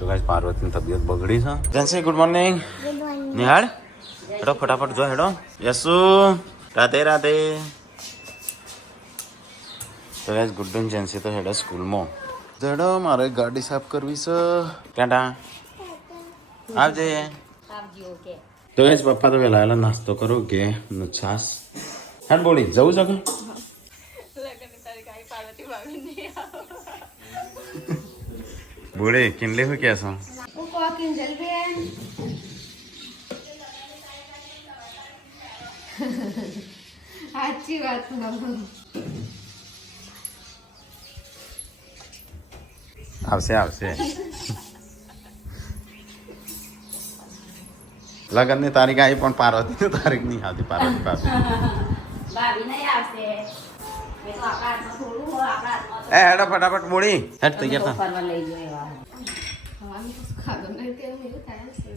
તો ગાઈસ પાર્વતીની તબિયત બગડી છે. જનસી ગુડ મોર્નિંગ. નિહાળ હેડો ફટાફટ જો હેડો. યસુ રાધે રાધે. તો ગાઈસ ગુડ મોર્નિંગ. જનસી તો હેડો સ્કૂલમાં. હેડો મારે ગાડી સાફ કરવી છે. ક્યાં આવજે. તો ગાઈસ પપ્પા તો વહેલા વહેલા નાસ્તો કરો કે છાસ હેડ બોલી જવું છે કે બોલે કિનલે હું કે છો સાચી વાત આવશે આવશે લગ્નની તારીખ આવી પણ પાર્વતીની તારીખ નહીં આવતી. પાર્વતી ભાભી નહીં આવશે. એ તો આપણા હાથમાં થોડું હોય, આપણા હાથમાં એ હેડો ફટાફટ બોલી હેડ તૈયાર થા. ફરવા લઈ ગયો એવા ખાવાનું ખાધો નહીં તેમ એવું થાય છે.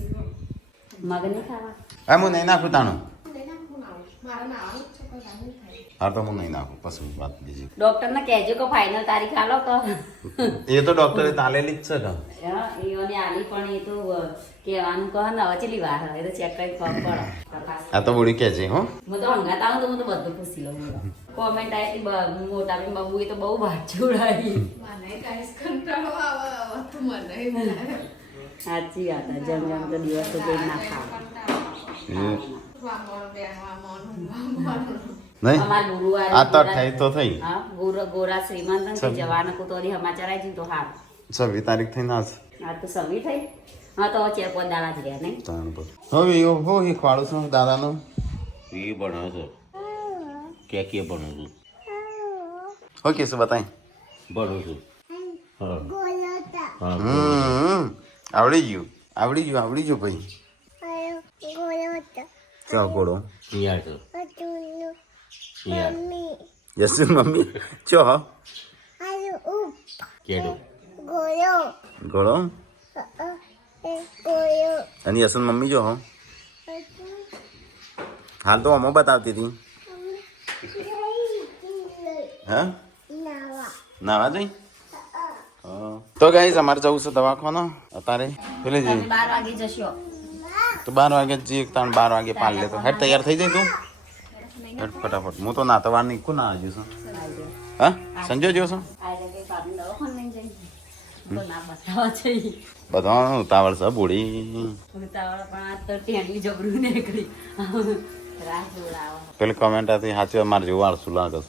મગ નહીં ખાવા હું નહીં નાખું તાણું. નહીં નાખું મારે નાવાનું છે પણ નહીં થાય. હા તો હું નહીં નાખું પછી વાત બીજી. ડોક્ટરને કહેજો કે ફાઇનલ તારીખ આલો કે એ તો ડોક્ટરે તાલેલી જ છે કે એઓને આલી પણ એ તો કહેવાનું કહે ને હવે ચેટલી વાર એ તો ચેક કરી ખબર પડે. આ તો બોલી કે છે હો હું તો હંગાત આવું તો હું તો બધું પૂછી લઉં. કોમેન્ટ આવી મોટા બી બબુ એ તો બહુ ભાજી ઉડાવી. સાચી વાત જેમ જેમ તો દિવસ તો જઈ ના ખાવા. નહીં અમાર ગુરુ આ તો થઈ તો થઈ. હા ગોરા શ્રીમંત ને જવાના કો તો સમાચાર આવી જઈને તો હાર 26 તારીખ થઈ ના આ તો સવી થઈ. હા તો ચેર પોત દાડા જ રહ્યા નહીં તાણ પર હવે યો હો શીખવાડું છું દાદાનો એ ભણો છો કે ભણો છું ઓકે શું બતાય ભણું છું આવડી ગયું ભાઈ ચા ગોળો યસ મમ્મી ચો કેડો ગોળો અને યસન મમ્મી જો હો હાલ તો અમો બતાવતી હતી હા નાવા જઈ તો ગાઈસ અમારે જવું છે દવાખાના અત્યારે પેલે જઈ 12 વાગે જશો તો 12 વાગે જઈએ તાણ 12 વાગે પાલ લે તો હેડ તૈયાર થઈ જાય તું હેડ ફટાફટ હું તો નાતવાર ની કોના આજુ છું હા સંજો જો છો બધા ઉતાવળ છે બોડી પેલી કમેન્ટ હતી સાચી અમારે જેવું આળસું લાગે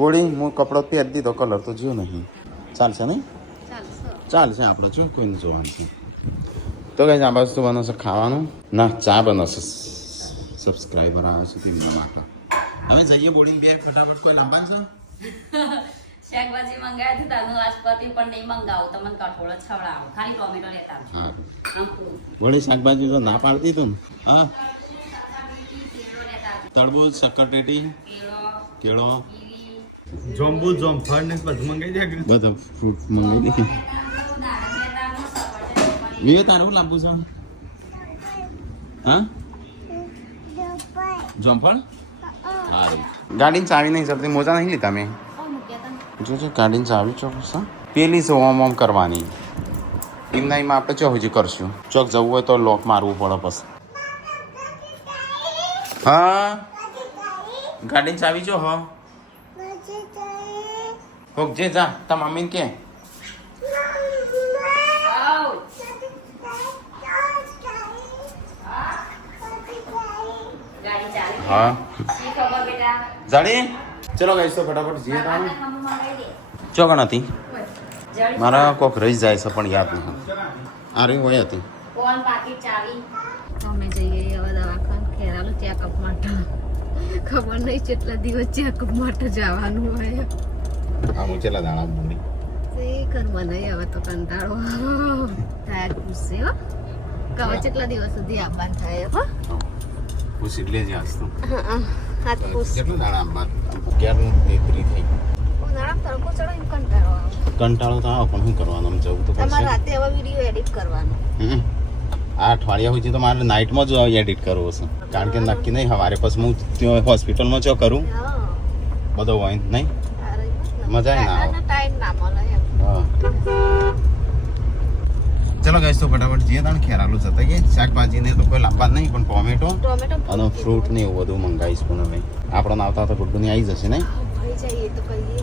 બોડી હું કપડો પહેરી દીધો કલર તો જોયો નહીં ચાલશે નહીં ચાલશે આપણે જો કોઈને જોવાનું છે તો કઈ આ બાજુ બનશે ખાવાનું ના ચા બનશે સબસ્ક્રાઈબર આવે છે તેમના માટે હવે જઈએ બોડીને બે ફટાફટ કોઈ લાંબા છે શાકભાજી મંગાવ્યા હતા તાનું આજપતિ પણ નહીં મંગાવો તમને કઠોળ છવડાવો ખાલી ટોમેટો લેતા આવજો. વળી શાકભાજી તો ના પાડતી તું હા તરબૂચ શક્કરટેટી કેળો જોંબુ જોમફળ ને બધું મંગાઈ દે બધા ફ્રૂટ મંગાવી દે વિવે તારું લાંબુ છે હા જોમફળ ગાડીની ચાવી નહીં સરતી મોજા નહીં લીધા મેં જો ગાડીની ચાવી ચોક્કસ પેલી છે ઓમ કરવાની એમના એમાં આપણે ચોહજી કરશું ચોક જવું હોય તો લોક મારવું પડે પછી હા ગાડીની ચાવી જો હો હોક જે જા તા મમ્મીને કે હા જાડી ચલો ગઈ તો ફટાફટ જઈએ તાણ ચોકણ હતી મારા કોક રહી જાય છે પણ યાદ નહીં આ રહી હોય હતી અમે જઈએ હવે દવાખાને ખેરાલું ચેકઅપ માટે ખબર નહીં કેટલા દિવસ ચેકઅપ માટે જવાનું હોય આ હું ચેલા દાણા બોલી તે કરવા નહીં હવે તો કંટાળો થાય પૂછશે હો કવે કેટલા દિવસ સુધી આવવાનું થાય હો પૂછી લેજે આજ તો હાથ પૂછ કેટલું દાણા આંબા 11:33 થઈ ઉનાળામાં તડકો ચડો એમ કંટાળો આવે કંટાળો તો આવે પણ શું કરવાનું આમ જવું તો તમારે પડશે રાતે હવે વિડીયો એડિટ કરવાનો આ અઠવાડિયા સુધી તો મારે નાઇટમાં જ એડિટ કરવો છે કારણ કે નક્કી નહીં સવારે પછી હું ત્યાં હોસ્પિટલમાં ચો કરું બધો હોય નહીં મજા ના આવે ટાઈમ ના મળે એમ. હા ચલો ગાઈસ તો ફટાફટ જઈએ તાણ ખેરાલું જતા ગઈ શાકભાજી ને તો કોઈ લાવવા નહીં પણ ટોમેટો અને ફ્રૂટ ને એવું બધું મંગાવીશ પણ હવે આપણને આવતા તો ગુડ્ડુ ની આવી જશે ને ભાઈ જઈએ તો કહીએ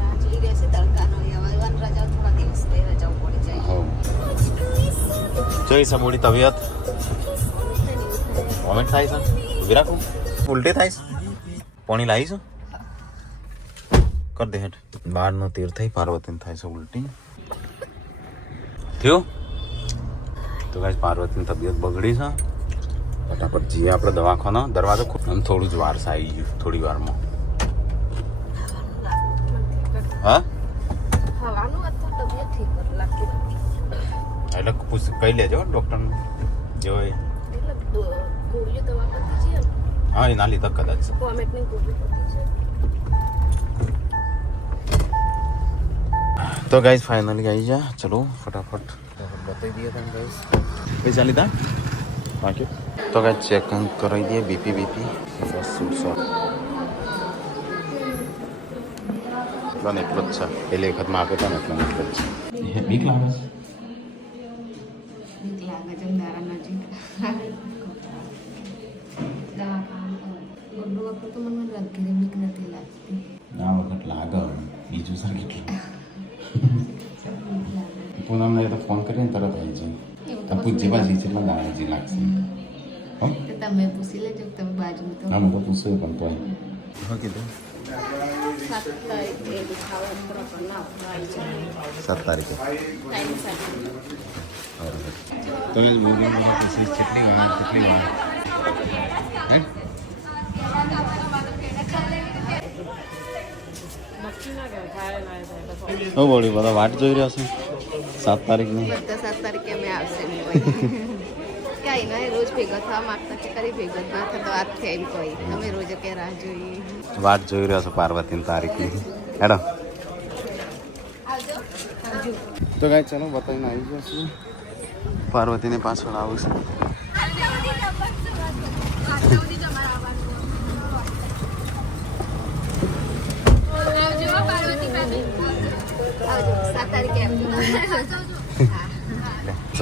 રાજલી રહેશે તડકાનો હવે રજા થોડા દિવસ તે રજાઓ પડી જાય. હો જોઈ સમોડી તબિયત વોમિટ થાય છે ઉભી રાખું ઉલટી થાય છે પાણી લાવીશું કર દે હેઠ બહારનો તીર થઈ પાર્વતીને થાય છે ઉલટી થયું તો ગાઈસ પાર્વતીની તબિયત બગડી છે ફટાફટ જઈએ આપણે દવાખાના દરવાજો આમ થોડું જ વાર છે આવી ગયું થોડી વારમાં હા હવાનું અત્યારે તબિયત ઠીક લાગતી નથી. એટલે કહી લેજો ડૉક્ટરને જે હોય એટલે ગોળીઓ દવા પતી છે હા એના લીધે કદાચ વોમિટની ગોળી પતી છે. તો ગાઈસ ફાઇનલી આવી જા ચલો ફટાફટ બતાવી દઈએ તમે ગાઈસ પૈસા લીધા બાકી તો ગાઈસ ચેક કરાવી દઈએ બીપી બસ સો એટલો જ છે પેલી વખત માં આપ્યો હતો ને એટલો જ છે બીક લાગે બીક લાગે છે મારા નજીક દવાખાના ગોળો વખત તો મને લાગે બીક નથી લાગતી. આ વખત લાગે બીજું સર કેટલું પૂનમને તો ફોન કરીને તરત આવી જાય તો પૂછજી પાછી કેટલા દાણાજી લાગશે તમે પૂછી લેજો તમે બાજુ તો હા હું તો પૂછું પણ તો હા કીધું 7 તારીખે દુખાવો બરાબર ના આવી જાય 7 તારીખે ટાઈમ સાથે. તો એ બોલી પછી કેટલી વાર હે ઓ બોલી બધા વાટ જોઈ રહ્યા છે 7 તારીખની બધા 7 તારીખે અમે આવશે કઈ ના રોજ ભેગા થવા માંગતા છે કરી ભેગા ના થતો વાત થઈ એમ કોઈ અમે રોજ કે રાહ જોઈએ વાટ જોઈ રહ્યા છો પાર્વતીની તારીખની હેડો તો ગાય ચાલો બતાવીને આવી જશે પાર્વતીને પાછળ આવશે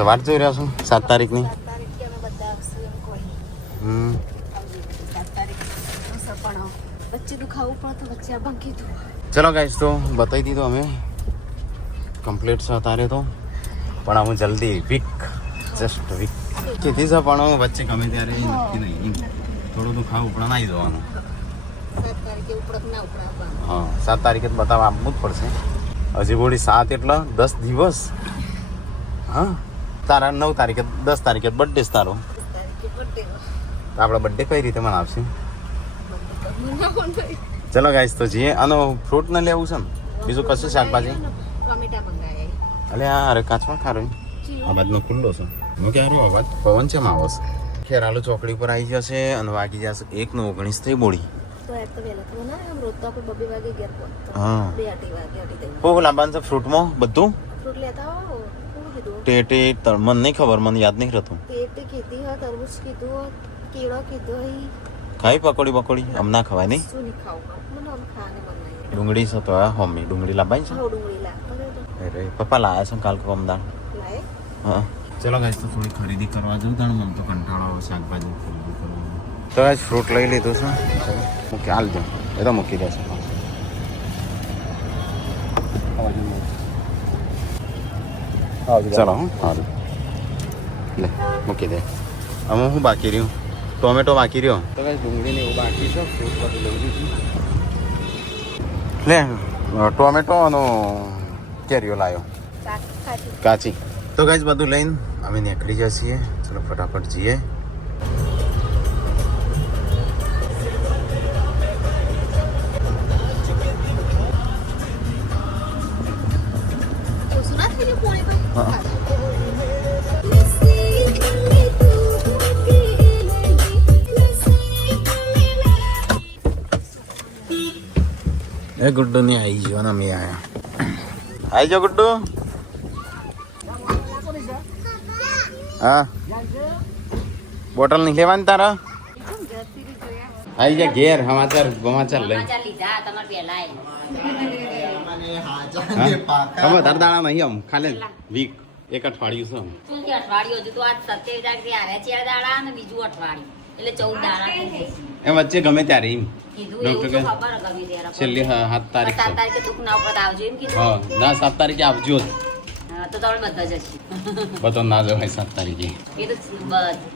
વાટ જોઈ રહ્યા છો 7 તારીખની વચ્ચે દુખાવું પડે તો વચ્ચે આ કીધું. ચલો ગાઈસ તો બતાવી દીધું અમે કમ્પ્લીટ છે અત્યારે તો પણ હું જલ્દી વીક જસ્ટ વીક કીધી છે પણ વચ્ચે ગમે ત્યારે નક્કી નહીં થોડું દુખાવું પણ આવી જવાનું 7 તારીખે ઉપડક ના ઉપડાવવાનું. હા 7 તારીખે તો બતાવવા આપવું જ પડશે હજી બોડી 7 એટલે 10 દિવસ હા તારા 9 તારીખે 10 તારીખે બર્થડે છે તારો તો આપણે બર્થડે કઈ રીતે મનાવશે ચલો ગાઈસ તો જઈએ આનો ફ્રૂટ ને લેવું છે ને બીજું કશું શાકભાજી ટમેટા મંગાયા અલે આ અરે કાચમાં ખારો અવાજનો ખુલ્લો છે હું ક્યાં રહ્યો અવાજ પવન છે માં આવશે ખેરાલુ ચોકડી પર આવી જશે અને વાગી જશે 1:19 થઈ બોડી તો એ તો વેલા તો ના આમ રોજ તો આપણે 2 વાગે ઘેર પહોંચતા હા 2 વાગે અઢી થઈ હું લાંબાન છે ફ્રૂટમાં બધું ફ્રૂટ લેતા આવો શું કીધું ટેટે મને નહીં ખબર મને યાદ નહીં રહેતું તે કીધી હા તરબૂચ કીધું કેળો કીધું હઈ ખાઈ પકોડી આમ ના ખવાય નહીં શું નહીં ખાવું મને આમ ખાને બનાવી ડુંગળી છે તો આ હોમી ડુંગળી લાવવાની છે હા ડુંગળી લાવ અરે પપ્પા લાયા છે કાલ કમદાણ લાય હા ચલો ગાઈસ તો થોડી ખરીદી કરવા જવું તાણ મને તો કંટાળો આવે શાકભાજી ખરીદી કરવાનો તો ગાઈસ ફ્રૂટ લઈ લીધું છે મૂકી હાલ દો એ તો મૂકી દેશે ચલો હાલ લે મૂકી દે અમે હું બાકી રહ્યું ટોમેટો બાકી રહ્યો તો ગાઈસ ડુંગળીને એવું બાકી છે ફ્રૂટ બધું લઈ લીધું લે ટોમેટો અને કેરીઓ લાવ્યો કાચી તો ગાઈસ બધું લઈને અમે નીકળી જઈએ છીએ ચલો ફટાફટ જઈએ એ ગુડ્ડુ ને આવી ગયો ને અમે આયા આવી જાઓ ગુડ્ડુ હા બોટલ નહીં લેવાની તારા આઈ જા ઘેર સમાચાર સમાચાર લઈ સમાચાર લીધા તમારે પહેલા ખબર તાર દાડા નહીં આમ ખાલી વીક એક અઠવાડિયું છે શું કે અઠવાડિયું હજુ તો આજ 27 તારીખે હારે 4 દાડા અને બીજું અઠવાડિયું એટલે 14 દાડા થઈ જશે. એ વચ્ચે ગમે ત્યારે એમ કીધું ડોક્ટર એવું કે તો ખબર ગમે ત્યારે છેલ્લી 7 તારીખ 7 તારીખે દુઃખ ના ઉપર આવજો એમ કીધું. હા ના 7 તારીખે આવજો જ. હા, તો તમે બધા જશે બધો ના જવાય 7 તારીખે એ તો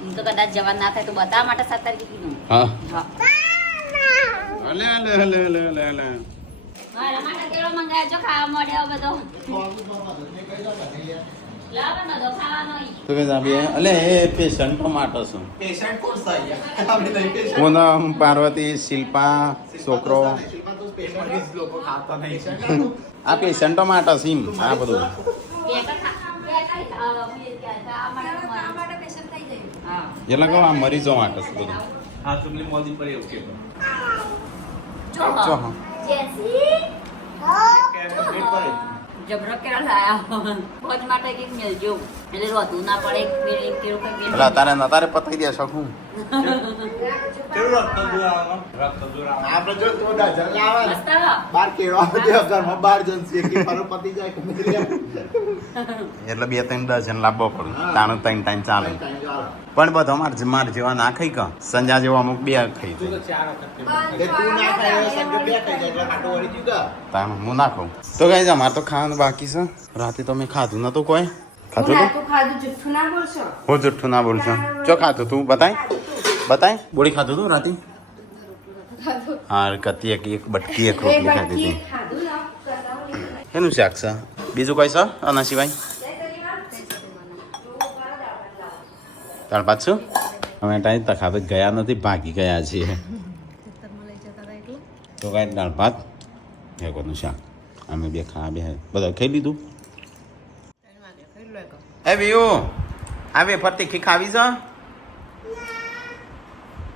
એમ તો કદાચ જવાન ના થાય તો બતાવવા માટે 7 તારીખે કીધું. હા હા અલે અલે અલે અલે અલે અલે મારા માટે કેળો મંગાવજો ખાવા મળ્યો બધો લાવો ને બધો ખાવાનો ઈ. તો કે જાબી અલે એ પેશન્ટ ટમાટો છું पेशेंट कौन सा है अभी नहीं पेशेंट પૂનમ પાર્વતી શિલ્પા છોકરો पेशेंट किस लोग को खाता नहीं આ પેશન્ટ ટમાટો સીમ આ બધું હા એટલે કહો આ મરીજો માટે છે બધું हाँ तुमने मोदी पर ओके જો હા જબરો કેળા લાયા ભોજ માટે કંઈક મેલજો એટલે રોતું ના પડે એક કેળો કંઈક એટલે તારે પતાઈ દે શકું चलो रक्त दूरा આપણે જો તો ડઝન લાવે ને મસ્ત આવે. બાર કેળો આવે ઘરમાં 12 જણ છે કે ફરો પતી જાય કે એટલે 2-3 ડઝન લાવવો પડે તાનું 3 ટાઈમ ચાલે પણ બધો માર જેવા ના ખાઈ કા સંજા જેવા અમુક 2 ખાઈ તું તો 4 વખત તું ના ખાય સંગે 2 ખાઈ જાય એટલે કાટો વળી જુદા તાનું હું ના ખાઉં તો કઈ જા મારે તો ખાવાનું બાકી છે રાતે તો મેં ખાધું નતું કોઈ ખાધું તું હું જુઠ્ઠું ના બોલશો ચો ખાધું તું બતાય બોડી ખાધું તું રાતે હા કતી એક બટકી એક રોટલી ખાધી હતી એનું શાક છે બીજું કઈ છે આના સિવાય તાર પાછું અમે ટાઈમ તખાત જ ગયા નથી ભાગી ગયા છીએ તો કાંઈ દાળ ભાત હેકોનું શાક અમે બે ખા બે બધા ખાઈ લીધું એ બીયું આ વેફર તીખી ખાવી છે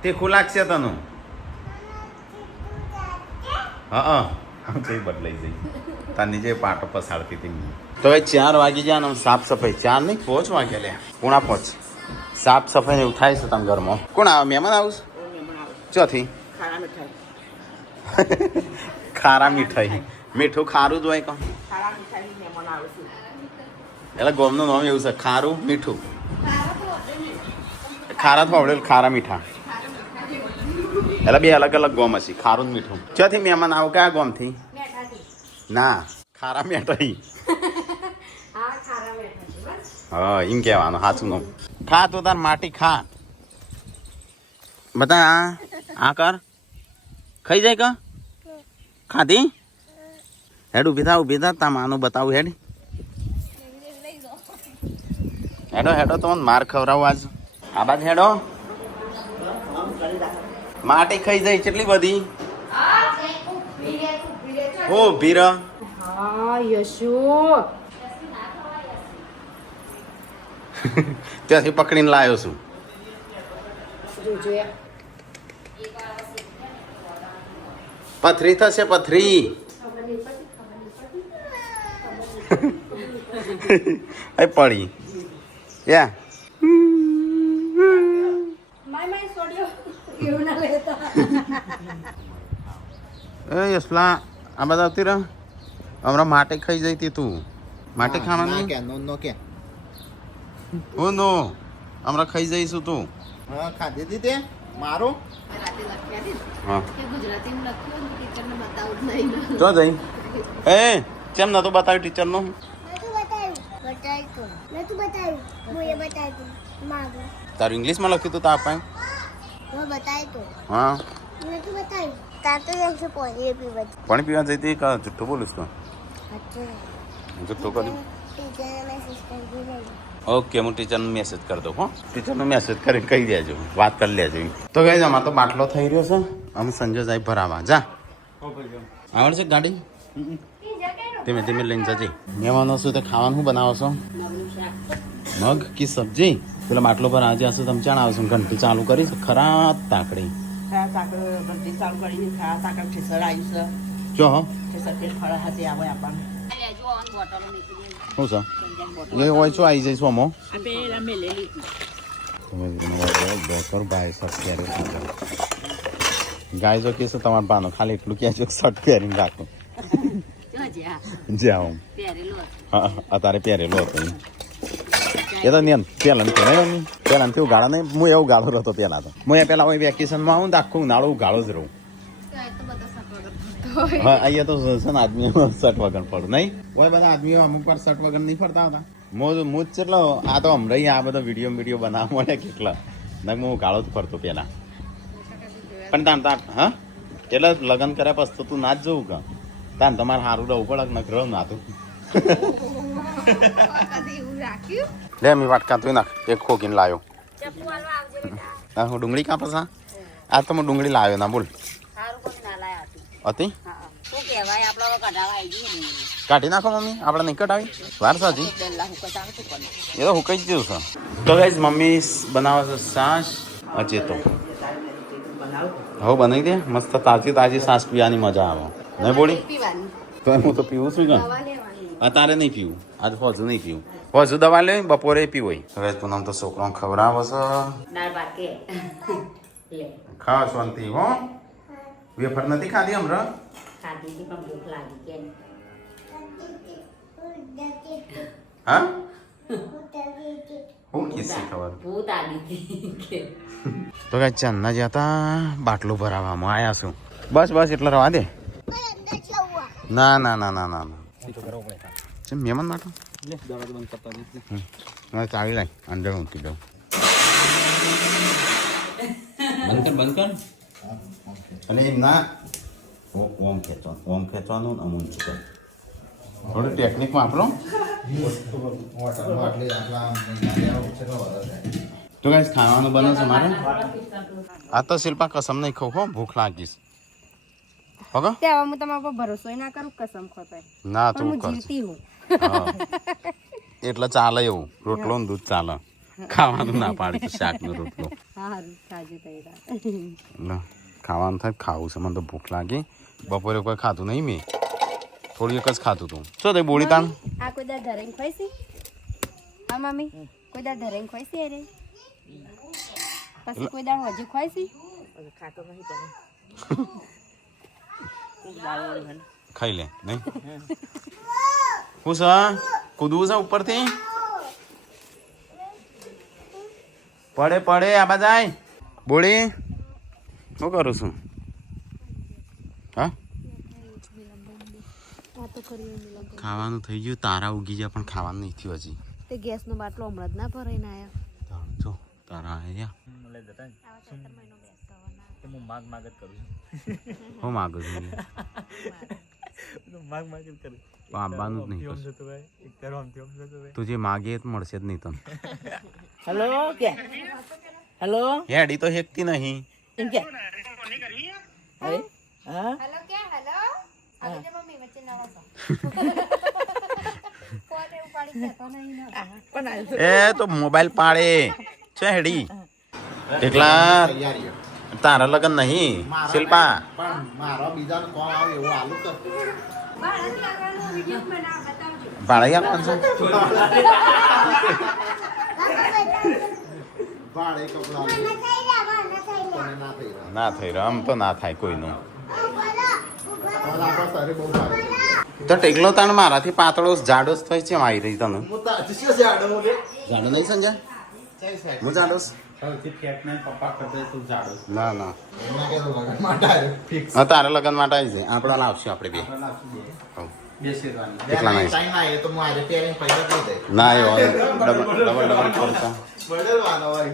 તીખું લાગશે તનું હા કઈ બદલાઈ જઈ તાની જે પાટો પસાડતી હતી તો હવે 4 વાગી જાય ને સાફ સફાઈ 4 નહીં 5 વાગે લે પૂણા 5 સાફ સફાઈ એવું થાય છે તમે ઘરમાં કોણ આવે મહેમાન આવશે ચોથી ખારા મીઠાઈ મીઠું ખારું જ હોય કહો એટલે ગોમનું નામ એવું છે ખારું મીઠું ખારા થોડે ખારા મીઠા એટલે 2 અલગ અલગ ગોમ હશે ખારું ને મીઠું ચોથી મહેમાન આવો કયા ગોમથી ના ખારા મીઠાઈ હા એમ કહેવાનું સાચું નામ ખા તો તાર માટી ખા બતા આ કર ખાઈ જાય કા ખાધી હેડ ઉભી થા તા માનું બતાવું હેડ હેડો તો માર ખવડાવું આજ આ બાદ હેડો માટી ખાઈ જાય કેટલી બધી ઓ ભીર ત્યાંથી પકડીને લાવ્યો છું પથરી થશે પથરી એ પડી યા એ યસલા આ બધા આવતી રહ હમણાં માટે ખાઈ જઈ તી તું માટે ખાવાનું કે નો કે ઓ નો હમણાં ખાઈ જઈશું તું હા ખાધી હતી તે મારો રાતે લખ્યા હતી હા કે ગુજરાતીમાં લખ્યું ને ટીચરને બતાવું જ નહીં જો જઈ એ કેમ નતું બતાવ્યું ટીચરનું તારું ઇંગ્લિશમાં લખ્યું તું તા અપાય હા પાણી પીવા જઈતી કા જુઠ્ઠું બોલીશ તો જુઠ્ઠું કર્યું ઓકે હું ટીચરને મેસેજ કરી દઉં હો ટીચરને મેસેજ કરીને કહી દેજો વાત કરી લેજો તો ગઈ આમાં તો બાટલો થઈ રહ્યો છે અમે સંજય જાય ભરાવા જા આવડશે ગાડી ધીમે ધીમે લઈને જજે મહેમાનો શું તે ખાવાનું શું બનાવો છો મગ કી સબ્જી પેલા માટલો પર આજે હશે તમે ચાણ આવશો ઘંટી ચાલુ કરીશ ખરા તાકડી જો હો લેજો અને બોટલો નીકળી શું છે એ હોય શું આવી જઈશું અમો આ પેલા મેલેલી ભાઈ સબ ક્યારે ગાય જો કહેશો તમારા પાનો ખાલી એટલું કહેજો શર્ટ પહેરીને રાખો જ્યાં હું હા અત્યારે પહેરેલો હતો એ તો નહીં પહેલાં પહેલાં મમ્મી પહેલાં તેવું ગાળા નહીં હું એવું ગાળો હતો પહેલાં તો હું એ પહેલાં વેકેશનમાં આવું ને આખું ઉનાળો ગાળો જ રહું હા અહીંયા તો છે ને આદમીઓ શર્ટ વગર પડું નહીં હોય બધા આદમીઓ અમુક વાર શર્ટ વગર નહીં ફરતા હતા હું જ કેટલો આ તો હમણાં આ બધો વિડીયો બનાવવા મળે કેટલા નક હું ગાળો જ ફરતો પહેલાં પણ તાન હા એટલે લગ્ન કર્યા પછી તો તું ના જ જવું કે તાન તમારે સારું રહું પડે ને ગ્રહ ના તું લે મેં વાટકા તું નાખ એક ખોકીને લાવ્યો હા હું ડુંગળી કાપસ હા આ તો હું ડુંગળી લાવ્યો ના બોલ હતી કાઢી નાખો મમ્મી આપણે નહીં કટાવી વાર સાજી એ તો હુકાઈ જ ગયું છે તો ગાઈસ મમ્મી બનાવે છે છાશ અચે તો હવે બનાવી દે મસ્ત તાજી તાજી છાશ પીવાની મજા આવે નહીં બોલી તો હું તો પીવું છું કે અત્યારે નહીં પીવું આજે ફોજુ નહીં પીવું ફોજુ દવા લે બપોરે પીવું હવે પૂનમ તો છોકરો ખવડાવે છે ખાવા શાંતિ હો વેફર નથી ખાધી હમણાં હા હું કિસ્સી ખબર તો કઈ ચન્ના જતા બાટલો ભરાવામાં આવ્યા છું બસ બસ એટલે રવા દે ના ના ના ના ના ના મહેમાન માટે ચાવી લાય અંદર મૂકી દઉં બંધ કર અને એમ ના ઓમ ખેંચવાનું અમુન થોડું ટેકનિક વાપરો તો કઈ ખાવાનું બને છે મારે આ તો શિલ્પા કસમ નહીં ખાવ હો ભૂખ લાગીશ હોગો ત્યાં હું તમારા પર ભરોસો ના કરું કસમ ખોતા ના તું હું કર જીવતી હું એટલે ચાલે એવું રોટલો ને દૂધ ચાલે ખાવાનું ના પાડી શાક નો રોટલો ખાવાનું થાય ખાવું છે મને તો ભૂખ લાગી બપોરે કોઈ ખાતું નહીં મેં થોડી એક જ ખાતું તું શું થઈ બોડી તાન આ કોઈ દા ધરેન ખોઈસી હા મમ્મી કોઈ દા ધરેન ખોઈસી અરે પછી કોઈ દા હજુ ખોઈસી ખાતો નહીં તમે ખાઈ લે નહીં હું છે કૂદવું છે ઉપરથી પડે પડે આબા જાય બોળી શું કરું છું હા ખાવાનું થઈ ગયું તારા ઉગી ગયા પણ ખાવાનું નહીં થયું હજી તે ગેસનો બાટલો હમણાં જ ના ભરાઈને આવ્યા જો તારા આવ્યા હું માગું છું આવવાનું જ નહીં તું જે માગે એ મળશે જ નહીં તને હેલો કે હેલો હેડી તો હેકતી નહીં એમ કે અરે હા હેલો કે હેલો આજે મમ્મી વચ્ચે નવા છો કોને ઉપાડી કેતો નહીં પણ એ તો મોબાઈલ પાડે છે હેડી એકલા તારા લગન નહીં શિલ્પા પણ મારો બીજાનો કોણ આવે એવું આલુ કર ભાડે આપવાનું છે ભાડે કપડા ના થઈ રહ્યો આમ તો ના થાય કોઈનું આપણા સારે બહુ સારું તો ટેકલો તાણ મારાથી પાતળો જાડો જ થઈ છે આવી રહી તને હું તો શું છે આડો બોલે જાડો નહીં સંજય હું જાડો ના ના એમના કે લગન માટે ફિક્સ હા તારા લગન માટે આવી જાય આપણા લાવશું આપણે બે એટલા નહીં ટાઈમ આવે તો હું આજે પહેરીને પૈસા દઈ દે ના એવો ડબલ ખર્ચા બદલવાનો હોય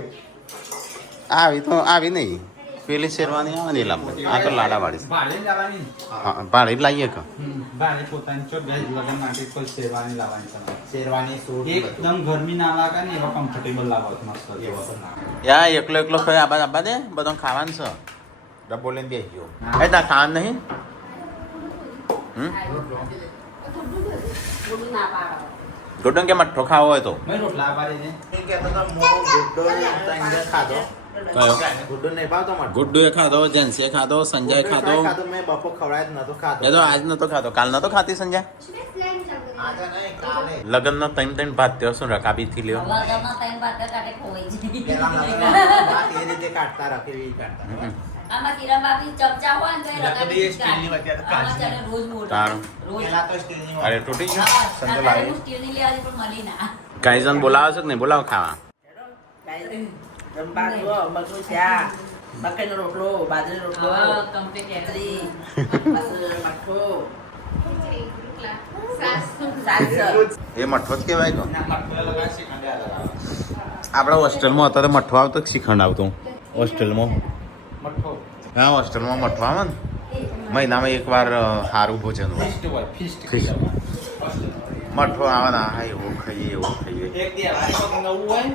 આવી તો આવી નહીં પેલી શેરવાની આવે ને લાંબી આ તો લાડા વાળી હા ભાડે જ લાવીએ કે શેરવાની સૂટ એકદમ ગરમી ના લાગે ને એવા કમ્ફર્ટેબલ લાવો મસ્ત યા એકલો એકલો ખાઈ આબા દે બધો ખાવાનું છે ડબ્બો લઈને બેસી ગયો એ તા ખાવાનું નહીં ગુડ્ડો કે મઠ્ઠો ખાવો હોય તો મેં રોટલા પાડી ને એમ કહેતો તો મોરો ગુડ્ડો તંગે ખાધો કયો ગુડ્ડો નહીં ભાવતો મારે ગુડ્ડુએ ખાધો જેન્સીએ ખાધો સંજય ખાધો ખાધો મેં બપો ખવડાય જ નતો ખાધો એ તો આજ નતો ખાધો કાલ નતો ખાતી સંજય આજે નહીં કાલે લગ્ન નો ત્રણ ભાત તેઓ શું રકાબી થી લ્યો પેલા વાત એ રીતે કાઢતા રાખે એવી કાઢતા આમાં કિરણ બાપી ચમચા હોય ને તો એ ના તો લગાવી બે સ્ટીલની હોય, ત્યાં તો આમાં કાચની. ચાલે રોજ મોટો તારું. રોજ પેલા તો સ્ટીલની હોય. અરે તૂટી ગયું હા, સંતો તારે હું લાવી સ્ટીલની લેવાની પણ મળી ના કાંઈ જણ બોલાવે છે કે નહીં બોલાવો ખાવા કાંઈ જમવા જુઓ, મગનું શાક, મકાઈનો રોટલો, બાજરીનો રોટલો, હા, complete ખીચડી, મઠો, ખીચડી, રોટલા, સાસ. સાસ. એ મઠ્ઠો જ કહેવાય તો ના, મઠો લગાવે, શ્રીખંડ લગાવે. આપણા હોસ્ટેલમાં હતા તો મઠ્ઠો આવતો કે શ્રીખંડ આવતું હોસ્ટેલમાં મઠો. હા હોસ્ટેલમાં મઠ્ઠો આવે ને મહિનામાં એકવાર સારું ભોજન હોય ફીસ્ટ હોય, ફીસ્ટ. ફીસ્ટ. મઠ્ઠો આવે ને હા એવું ખાઈએ એવું ખાઈએ એક દિવાળી વખત નવું હોય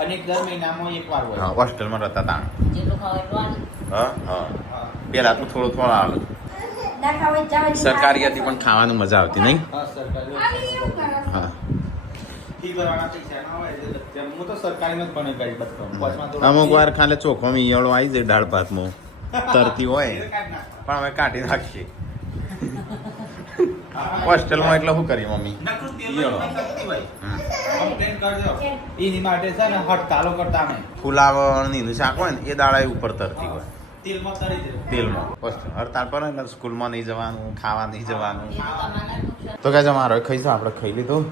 અને એક દર મહિનામાં એકવાર હોય. હા હોસ્ટેલમાં રહેતા તા જેટલું ખાવ એટલું આલી. હા હા હા. પેલા તો થોડું થોડું આવે સરકારી હતી પણ ખાવાનું મજા આવતી નહીં હા, સરકારી. હા ફી ભરવાના પૈસા ના હોય એટલે જેમ હું તો સરકારીમાં જ ભણે ગરીબ હતો. બસમાં તો અમુક વાર ખાલી ચોખ્ખો ઈયળો આવી જાય દાળ ભાતમાં તરતી હોય પણ અમે કાઢી નાખીએ હોસ્ટેલમાં એટલે શું કરીએ મમ્મી નકરું તેલ ઈયળો. નથી હોય. કમ્પ્લેન કરજો. એની માટે છે ને હડતાલો કરતા અમે ફુલાવર ની શાક હોય ને એ દાળા ઉપર તરતી હોય તેલમાં તળી દે. તેલમાં હડતાળ પર ને સ્કૂલમાં નહીં જવાનું ખાવા નહીં જવાનું એ તો તમારા નુકસાન. તો કે મારો ખાઈ આપણે ખાઈ લીધું